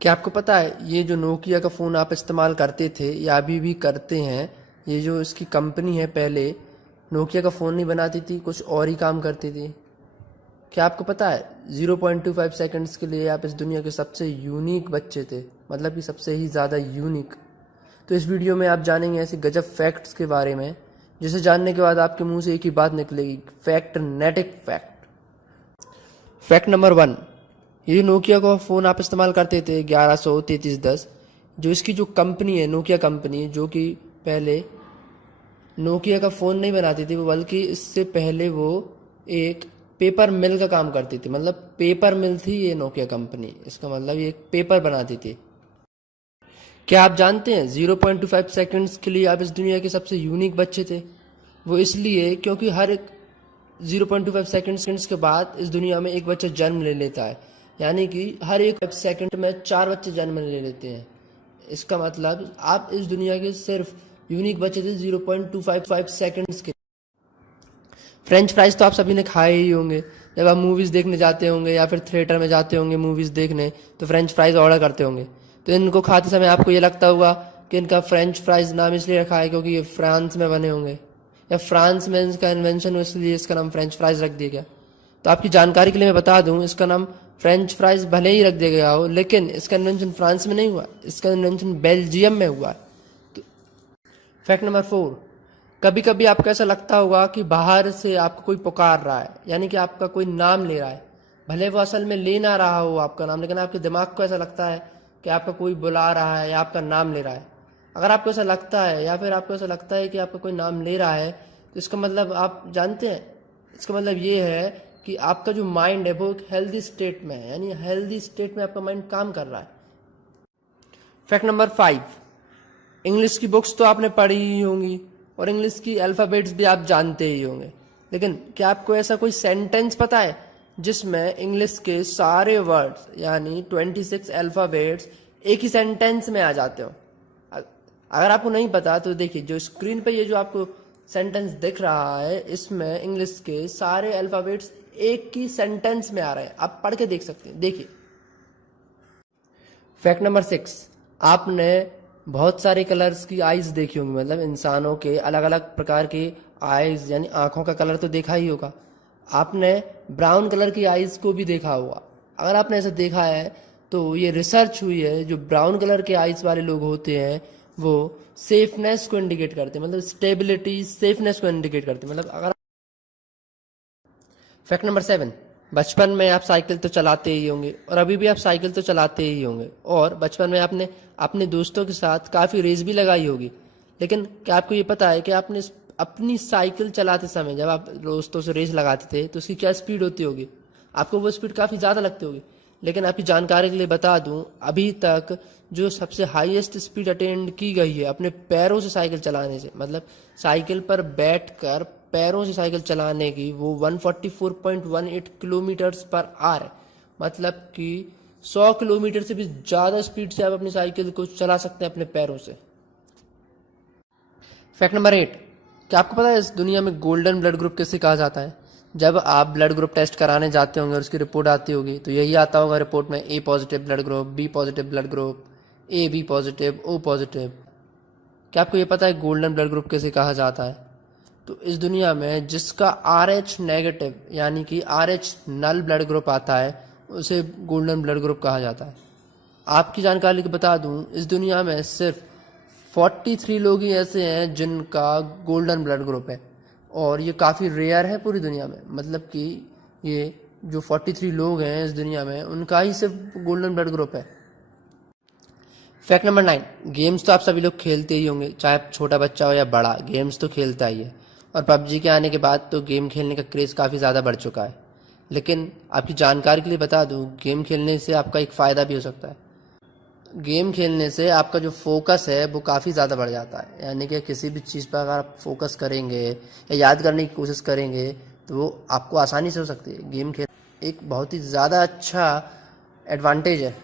क्या आपको पता है ये जो नोकिया का फ़ोन आप इस्तेमाल करते थे या अभी भी करते हैं, ये जो इसकी कंपनी है पहले नोकिया का फ़ोन नहीं बनाती थी, कुछ और ही काम करती थी। क्या आपको पता है 0.25 सेकंड्स के लिए आप इस दुनिया के सबसे यूनिक बच्चे थे, मतलब कि सबसे ही ज़्यादा यूनिक। तो इस वीडियो में आप जानेंगे ऐसे गजब फैक्ट्स के बारे में जिसे जानने के बाद आपके मुंह से एक ही बात निकलेगी, फैक्ट नेटिक फैक्ट। फैक्ट नंबर 1, ये नोकिया का फ़ोन आप इस्तेमाल करते थे 113310, जो इसकी जो कंपनी है नोकिया कंपनी, जो कि पहले नोकिया का फ़ोन नहीं बनाती थी, वो बल्कि इससे पहले वो एक पेपर मिल का काम करती थी। मतलब पेपर मिल थी ये नोकिया कंपनी, इसका मतलब ये एक पेपर बनाती थी। क्या आप जानते हैं 0.25 सेकंड्स के लिए आप इस दुनिया के सबसे यूनिक बच्चे थे? वो इसलिए क्योंकि हर एक 0.25 सेकंड्स के बाद इस दुनिया में एक बच्चा जन्म ले लेता है, यानी कि हर एक सेकंड में 4 बच्चे जन्म ले लेते हैं। इसका मतलब आप इस दुनिया के सिर्फ यूनिक बच्चे थे 0.25 सेकंड्स के। फ्रेंच फ्राइज तो आप सभी ने खाए ही होंगे, जब आप मूवीज़ देखने जाते होंगे या फिर थिएटर में जाते होंगे मूवीज़ देखने, तो फ्रेंच फ्राइज ऑर्डर करते होंगे। तो इनको खाते समय आपको ये लगता होगा कि इनका फ्रेंच फ्राइज नाम इसलिए रखा है क्योंकि ये फ्रांस में बने होंगे, या फ्रांस में इसका इन्वेंशन हो इसलिए इसका नाम फ्रेंच फ्राइज रख दिया गया। तो आपकी जानकारी के लिए मैं बता दूं, इसका नाम फ्रेंच फ्राइज भले ही रख दिया गया हो, लेकिन इसका इन्वेंशन फ्रांस में नहीं हुआ, इसका इन्वेंशन बेल्जियम में हुआ। तो फैक्ट नंबर 4, कभी कभी आपको ऐसा लगता होगा कि बाहर से आपको कोई पुकार रहा है, यानी कि आपका कोई नाम ले रहा है। भले वो असल में ले ना रहा हो आपका नाम, लेकिन आपके दिमाग को ऐसा लगता है कि आपका कोई बुला रहा है या आपका नाम ले रहा है। अगर आपको ऐसा लगता है या फिर आपको ऐसा लगता है कि आपका कोई नाम ले रहा है, तो इसका मतलब आप जानते हैं, इसका मतलब ये है कि आपका जो माइंड है वो एक हेल्दी स्टेट में है, यानी हेल्दी स्टेट में आपका माइंड काम कर रहा है। फैक्ट नंबर 5, इंग्लिश की बुक्स तो आपने पढ़ी ही होंगी और इंग्लिश की अल्फ़ाबेट्स भी आप जानते ही होंगे, लेकिन क्या आपको ऐसा कोई सेंटेंस पता है जिसमें इंग्लिश के सारे वर्ड्स यानी 26 अल्फ़ाबेट्स एक ही सेंटेंस में आ जाते हो? अगर आपको नहीं पता तो देखिए, जो स्क्रीन पे ये जो आपको सेंटेंस दिख रहा है, इसमें इंग्लिश के सारे अल्फ़ाबेट्स एक ही सेंटेंस में आ रहे हैं, आप पढ़ के देख सकते हैं। देखिए फैक्ट नंबर 6, आपने बहुत सारे कलर्स की आईज देखी होंगी, मतलब इंसानों के अलग अलग प्रकार की आईज यानी आंखों का कलर तो देखा ही होगा। आपने ब्राउन कलर की आईज को भी देखा होगा। अगर आपने ऐसा देखा है तो ये रिसर्च हुई है, जो ब्राउन कलर के आईज वाले लोग होते हैं वो सेफनेस को इंडिकेट करते हैं, मतलब स्टेबिलिटी सेफनेस को इंडिकेट करते हैं। मतलब अगर फैक्ट नंबर 7, बचपन में आप साइकिल तो चलाते ही होंगे और अभी भी आप साइकिल तो चलाते ही होंगे, और बचपन में आपने अपने दोस्तों के साथ काफ़ी रेस भी लगाई होगी। लेकिन क्या आपको ये पता है कि आपने अपनी साइकिल चलाते समय जब आप दोस्तों से रेस लगाते थे तो उसकी क्या स्पीड होती होगी? आपको वो स्पीड काफ़ी ज़्यादा लगती होगी। लेकिन आपकी जानकारी के लिए बता दूं, अभी तक जो सबसे हाईएस्ट स्पीड अटेंड की गई है अपने पैरों से साइकिल चलाने से, मतलब साइकिल पर बैठकर पैरों से साइकिल चलाने की, वो 144.18 किलोमीटर्स पर आवर है। मतलब कि 100 किलोमीटर से भी ज़्यादा स्पीड से आप अपनी साइकिल को चला सकते हैं अपने पैरों से। फैक्ट नंबर 8, क्या आपको पता है इस दुनिया में गोल्डन ब्लड ग्रुप किसे कहा जाता है? जब आप ब्लड ग्रुप टेस्ट कराने जाते होंगे और उसकी रिपोर्ट आती होगी तो यही आता होगा रिपोर्ट में, A positive blood group, B positive blood group, A B positive, O positive. क्या आपको ये पता है गोल्डन ब्लड ग्रुप किसे कहा जाता है? तो इस दुनिया में जिसका RH नेगेटिव यानी कि RH नल ब्लड ग्रुप आता है उसे गोल्डन ब्लड ग्रुप कहा जाता है। आपकी जानकारी को बता दूं, इस दुनिया में सिर्फ 43 लोग ही ऐसे हैं जिनका गोल्डन ब्लड ग्रुप है, और ये काफ़ी रेयर है पूरी दुनिया में। मतलब कि ये जो 43 लोग हैं इस दुनिया में उनका ही सिर्फ गोल्डन ब्लड ग्रुप है। फैक्ट नंबर 9, गेम्स तो आप सभी लोग खेलते ही होंगे, चाहे छोटा बच्चा हो या बड़ा, गेम्स तो खेलता ही है। और पबजी के आने के बाद तो गेम खेलने का क्रेज़ काफ़ी ज़्यादा बढ़ चुका है। लेकिन आपकी जानकारी के लिए बता दूं, गेम खेलने से आपका एक फ़ायदा भी हो सकता है। गेम खेलने से आपका जो फोकस है वो काफ़ी ज़्यादा बढ़ जाता है, यानी कि किसी भी चीज़ पर अगर आप फोकस करेंगे या याद करने की कोशिश करेंगे तो वो आपको आसानी से हो सकती है। गेम खेल एक बहुत ही ज़्यादा अच्छा एडवांटेज है।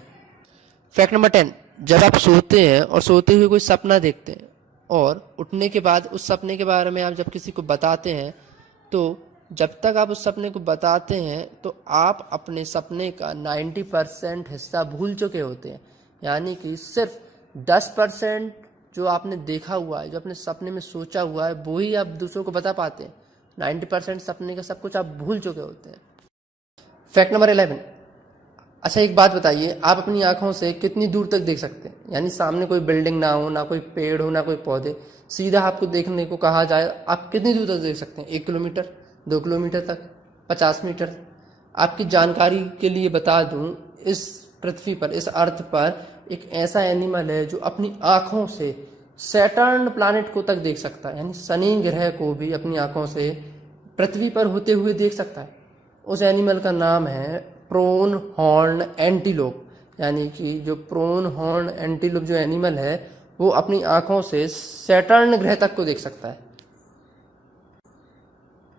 फैक्ट नंबर 10, जब आप सोते हैं और सोते हुए कोई सपना देखते हैं और उठने के बाद उस सपने के बारे में आप जब किसी को बताते हैं, तो जब तक आप उस सपने को बताते हैं तो आप अपने सपने का 90% हिस्सा भूल चुके होते हैं। यानी कि सिर्फ 10% जो आपने देखा हुआ है, जो अपने सपने में सोचा हुआ है, वो ही आप दूसरों को बता पाते हैं। 90% सपने का सब कुछ आप भूल चुके होते हैं। Fact number 11। अच्छा एक बात बताइए, आप अपनी आंखों से कितनी दूर तक देख सकते हैं? यानी सामने कोई बिल्डिंग ना हो, ना कोई पेड़ हो, ना कोई पौधे, सीधा आपको देखने को कहा जाए, आप कितनी दूर तक देख सकते हैं? 1 किलोमीटर, 2 किलोमीटर तक, 50 मीटर? आपकी जानकारी के लिए बता दूं, इस पृथ्वी पर, इस अर्थ पर एक ऐसा एनिमल है जो अपनी आंखों से सैटर्न प्लैनेट को तक देख सकता है, यानी शनि ग्रह को भी अपनी आंखों से पृथ्वी पर होते हुए देख सकता है। उस एनिमल का नाम है प्रोन हॉर्न एंटीलोप। यानी कि जो प्रोन हॉर्न एंटीलोप जो एनिमल है, वो अपनी आंखों से सैटर्न ग्रह तक को देख सकता है।